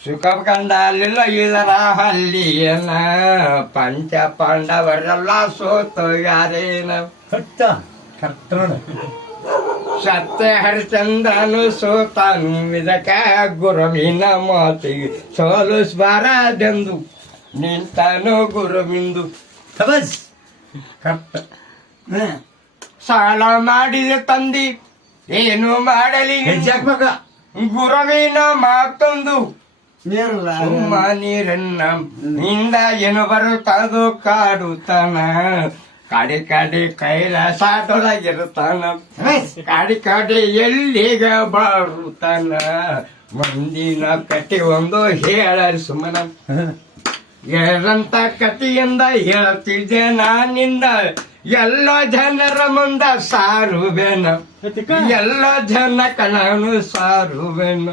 ಸುಖ ಕಂಡಲಿಲ್ಲ ಇದರ ಹಲ್ಲಿಯನ ಪಂಚ ಪಾಂಡವರೆಲ್ಲ ಸೋತು ಯಾರೇನ ಸತ್ಯ ಹರಿಚಂದ್ರನು ಸೋತಾನು ಇದಕ್ಕ ಗುರುವಿನ ಮಾತಿಗೆ ಸೋಲಿಸಬಾರದೆಂದು ನಿಂತಾನು ಗುರುವಿಂದು ಸಾಲ ಮಾಡಿದ ತಂದಿ ಏನು ಮಾಡಲಿ ಗುರುವಿನ ಮಾತೊಂದು ಸುಮ್ಮ ನೀರನ್ನ ನಿಂದ ಏನು ಬರುತ್ತದು ಕಾಡುತ್ತಾನ ಕಾಡಿ ಕಾಡಿ ಕೈಲಾಸದೊಳಗಿರುತ್ತಾನ ಕಾಡಿ ಕಾಡಿ ಎಲ್ಲಿಗ ಬಾರುತ್ತಾನ ಮುಂದಿನ ಕತೆ ಒಂದು ಹೇಳ ಸುಮ್ಮನ ಏನಂತ ಕಥೆಯಿಂದ ಹೇಳ್ತಿದ್ದೆ ನಾನಿಂದ ಎಲ್ಲ ಜನರ ಮುಂದ ಸಾರುವೆನ ಎಲ್ಲ ಜನ ಕಣನು ಸಾರುವೆನ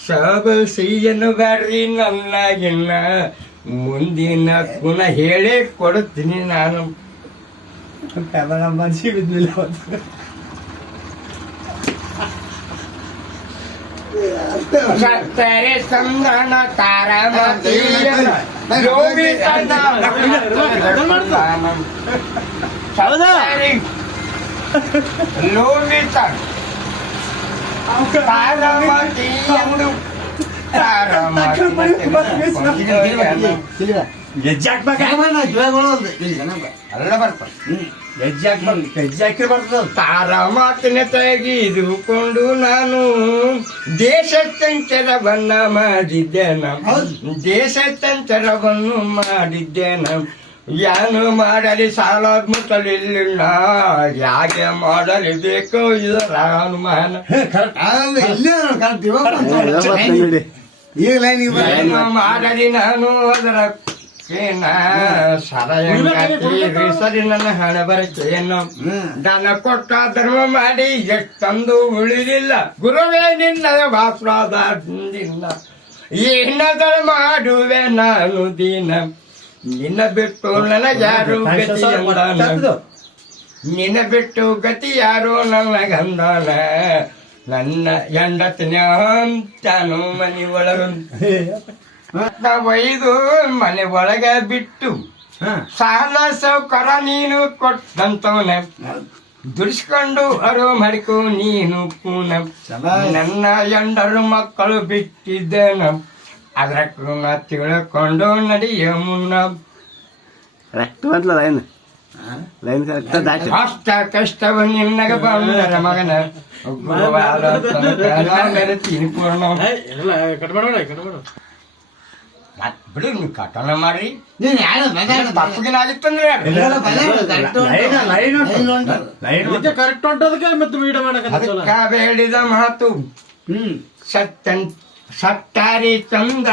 ಸಬಸಿಯನು ಬರ್ರಿ ನನ್ನಾಗಿನ್ನ ಮುಂದಿನ ಗುಣ ಹೇಳಿ ಕೊಡುತ್ತೀನಿ ನಾನು ಮನಸ್ಸಿ ಬಿದ್ದಿಲ್ಲ ಸತ್ತರೆ ಸಂದಣ ತಾರಾಮತಿ ಲೋಹಿತ ತಾರಾಮತಿ ಎಂದು ತಾರಾಮಾತಿನ ತೆಗೆದುಕೊಂಡು ನಾನು ದೇಶದಂಚರವನ್ನ ಮಾಡಿದ್ದೇನ ದೇಶದಂಚರವನ್ನು ಮಾಡಿದ್ದೇನ ಏನು ಮಾಡಲಿ ಸಾಲ ಮುಟ್ಟಲಿಲ್ಲ ಯಾಕೆ ಮಾಡಲಿ ಬೇಕು ಇದರ ಅನುಮಾನ ಮಾಡಲಿ ನಾನು ಅದರ ಸರಿ ನನ್ನ ಹಣ ಬರುತ್ತೇನು ದನ ಕೊಟ್ಟ ಧರ್ಮ ಮಾಡಿ ಎಷ್ಟೊಂದು ಉಳಿದಿಲ್ಲ ಗುರುವೇ ನಿನ್ನ ವಾಪ್ರಾದಿಲ್ಲ ಏನಾದರೂ ಮಾಡುವೆ ನಾನು ದಿನ ನಿನ್ನ ಬಿಟ್ಟು ನನಗ್ಯಾರು ಗತಿ ಅಂದಾನ ನಿನ್ನ ಬಿಟ್ಟು ಗತಿ ಯಾರು ನನಗಂದಾನ ನನ್ನ ಹೆಂಡತಿನ ಅಂತಾನು ಮನೆ ಒಳಗ ಒಯ್ದು ಮನೆ ಒಳಗ ಬಿಟ್ಟು ಸಾಲ ಸೌಕರ ನೀನು ಕೊಟ್ಟಂತವನ ದುಡಿಸ್ಕೊಂಡು ಅರು ಮಡಿಕೋ ನೀನು ಪೂನ ನನ್ನ ಎಂಡರು ಮಕ್ಕಳು ಬಿಟ್ಟಿದ್ದೇನ ಅದ್ರ ತಿಳ್ಕೊಂಡು ನಡಿಯ ಮುನ್ನ ಅಷ್ಟ ಕಷ್ಟವ ನಿನ್ನಗ ಬಂದರ ಮಗನ ತೀನಿ ಪೂರ್ಣ ಬಿಡು ನೀವು ಕಟನ ಮಾಡ್ರಿ ತಪ್ಪಗಿನಾಗಿತ್ತಂದ್ರೆ ಬೇಡಿದ ಮಾತು ಸತ್ತಾರಿ ಚಂದ್ರ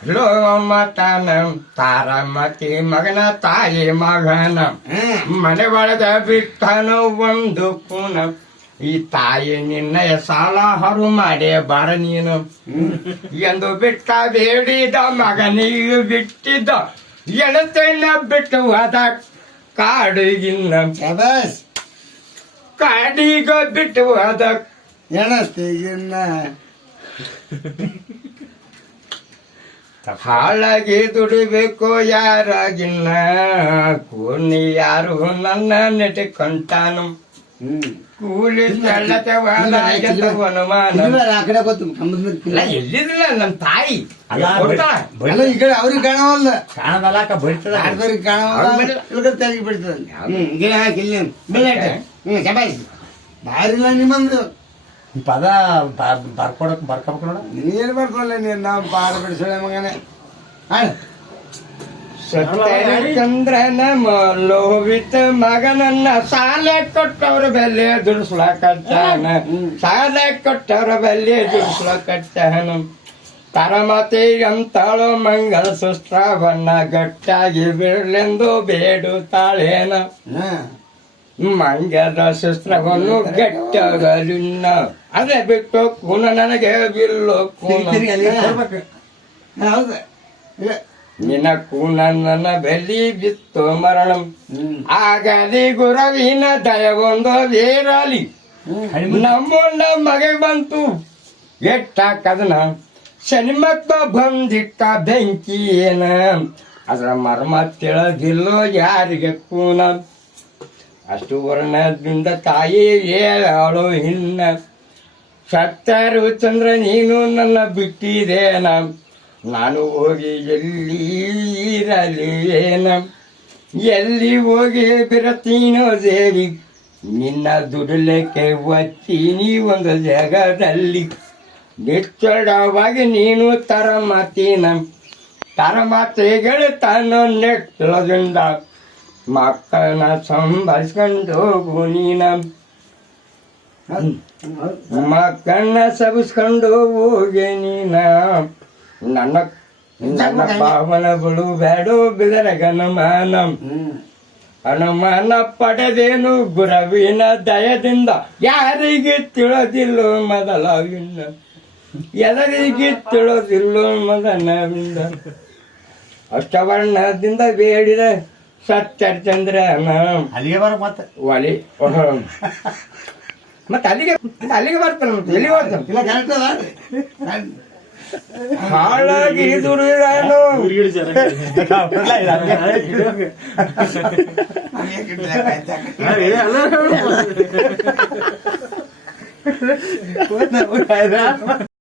ಲೋಮತನ ತಾರಮತಿ ಮಗನ ತಾಯಿ ಮಗನ ಮನೆ ಒಳಗ ಬಿಟ್ಟನು ಒಂದು ಪುನ ಈ ತಾಯಿ ನಿನ್ನಯ ಸಾಲ ಹೊರು ಮಾಡೇ ಬಾರ ನೀನು ಎಂದು ಬಿಟ್ಟ ಬೇಡಿದ ಮಗನಿಗೆ ಬಿಟ್ಟಿದ್ದ ಎಳತೆನ ಬಿಟ್ಟು ಅದ ಕಾಡಿಗಿನ್ನ ಕಾಡಿಗ ಬಿಟ್ಟು ಅದ ಎಣತೆಗಿನ್ನ ಹಾಳಾಗಿ ದುಡಿಬೇಕು ಯಾರಾಗಿನ್ನ ಕೂನಿ ಯಾರು ನನ್ನ ನೆಟ್ಟಿಕೊಂಟಾನು ಕೂಲಿ ಎಲ್ಲಿದ್ದಿಲ್ಲ ನನ್ನ ತಾಯಿ ಅವ್ರಿಗೆ ಕಾಣವಲ್ಲ ಕಾಣದಲ್ಲ ಬಡಿತದ ತೆಗಿ ಬಿಡ್ತದ ಗಿಡ ಹಾಕಿಲ್ಲ ಬಾರಿಲ್ಲ ನಿಮ್ಮಂದು ಪದ ಬರ್ಕೋಬೇಕು ನೋಡ ನೀನು ಬರ್ಕೊಳ್ಳ ನೀನು ನಾವು ಪಾಡ ಬಿಡಿಸೋಣ ಮಗನೇ ಚಂದ್ರನ ಲೋಹಿತ ಮಗನನ್ನ ಸಾಲ ಕೊಟ್ಟವ್ರ ಬೆಲೆ ದುಡಿಸ್ಲಕತ್ತಾನ ಸಾಲ ಕೊಟ್ಟವ್ರ ಬೆಲೆ ದುಡಿಸ್ಲಕತ್ತಾನ ತರಮತಿ ಅಂತಾಳು ಮಂಗಳ ಸುಸ್ತ್ರವನ್ನ ಗಟ್ಟಾಗಿ ಬಿಡ್ಲೆಂದು ಬೇಡುತ್ತಾಳೇನ ಮಂಗದ ಶಸ್ತ್ರವನ್ನು ಗಟ್ಟಗಲಿನ್ನ ಅದೇ ಬಿಟ್ಟು ಕೂನ ನನಗೆ ಬಿಲ್ಲು ನಿನ್ನ ಕೂನ ನನ್ನ ಬೆಲಿ ಬಿತ್ತು ಮರಣ ಆಗಲಿ ಗುರವಿನ ದಯವೊಂದು ಬೇರಲಿ ನಮ್ಮಣ್ಣ ಮಗೆ ಬಂತು ಎಟ್ಟಾಕದನ ಶನಿಮಕ್ಕ ಬಂದಿಟ್ಟ ಬೆಂಕಿ ಏನ ಅದ್ರ ಮರ್ಮ ತಿಳಿದಿಲ್ಲೋ ಯಾರಿಗೆ ಕೂನ ಅಷ್ಟು ವರ್ಣದಿಂದ ತಾಯಿ ಹೇಳೋ ಹಿನ್ನ ಸತ್ತರು ಚಂದ್ರ ನೀನು ನನ್ನ ಬಿಟ್ಟಿದೇನ ನಾನು ಹೋಗಿ ಎಲ್ಲಿ ಇರಲಿ ಏನ ಎಲ್ಲಿ ಹೋಗಿ ಬಿರತೀನೋ ದೇವಿ ನಿನ್ನ ದುಡಲಿಕ್ಕೆ ಒತ್ತೀನಿ ಒಂದು ಜಾಗದಲ್ಲಿ ನಿಚ್ಚಳವಾಗಿ ನೀನು ತರಮಾತಿಗಳು ತಾನು ನೆಟ್ಟದಿಂದ ಮಕ್ಕಳನ್ನ ಸಂಭಾಳಿಸ್ಕೊಂಡು ಹೋಗು ನೀನ ಮಕ್ಕಳನ್ನ ಸಬಿಸ್ಕೊಂಡು ಹೋಗಿ ನೀನ ನನ್ನ ಭಾವನಗಳು ಬೇಡೋ ಬಿದರಗನಮಾನ ಅನುಮಾನ ಪಡೆದೇನು ಗುರವಿನ ದಯದಿಂದ ಯಾರಿಗೆ ತಿಳಿದಿಲ್ಲೋ ಮೊದಲವಿನ್ನ ಎಲ್ಲರಿಗೆ ತಿಳಿದಿಲ್ಲೋ ಮೊದಲವಿಂದ ಅಷ್ಟವರ್ಣದಿಂದ ಬೇಡಿದ ಸತ್ಯಚಂದ್ರನ ಅಲ್ಲಿಗೆ ಬರ ಮತ್ತೆ ಒಲಿ ಮತ್ತೆ ಅಲ್ಲಿಗೆ ಬರ್ತಾನೆ ಮತ್ತೆ ಎಲ್ಲಿ ಬರ್ತಾನೆ ಇಲ್ಲ ಕರೆಕ್ಟ್ ಅದ ಹಾಳಾಗಿ ದುಡಿದಾನು ನಮಗೆ